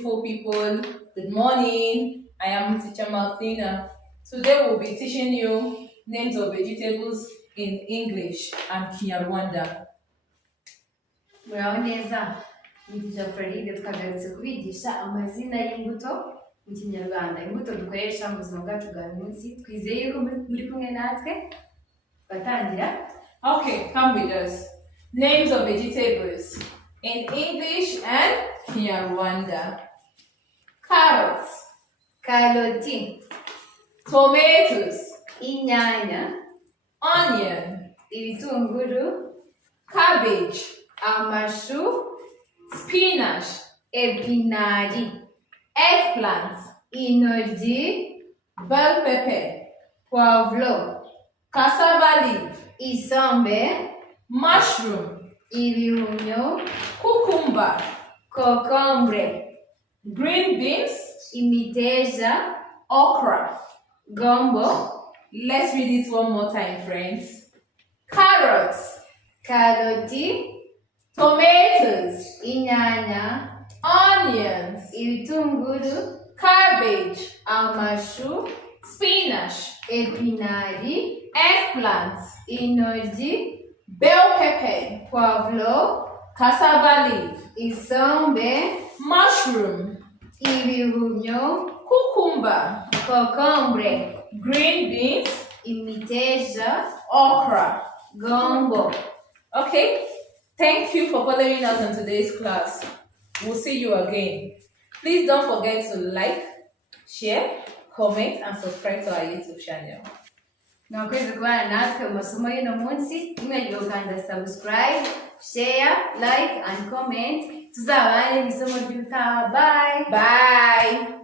beautiful people. Good morning. I am teacher Martina. Today we'll be teaching you names of vegetables in English and Kinyarwanda. Muraho neza nitija Frida twagarutse kubigisha amazina y'imbuto mu Kinyarwanda. Imbuto dukoresha mu buzima bwacu bwa buri munsi. Twizeye ko muri kumwe natwe. Batangira. Okay, come with us. Names of vegetables in English and Kinyarwanda. Carrots, Karoti, tomatoes, inyanya, onion, ibitunguru, cabbage, amashu, spinach, epinari, eggplant, intoryi, bell pepper, poivro, cassava leaf, isombe, mushroom, ibihumyo, cucumber, kokombure, green beans, imiteja, okra. gombo, Let's read it one more time, friends. Carrots, karoti, tomatoes, inyanya, onions, ibitunguru, cabbage, amashu, spinach, epinari, eggplant, intoryi, bell pepper, poivro, cassava leaf, isombe, mushroom, ibihumyo, cucumber, kokombure, green beans, imiteja, okra. gombo. Okay, thank you for following us in today's class. We'll see you again. Please don't forget to like, share, comment, and subscribe to our YouTube channel. Mwakoze kubana natwe mu masomo y'uno munsi. Mwibagirwe gukanda subscribe, share, like and comment. Tuzabane mu isomo ry'ubutaha. Bye. Bye.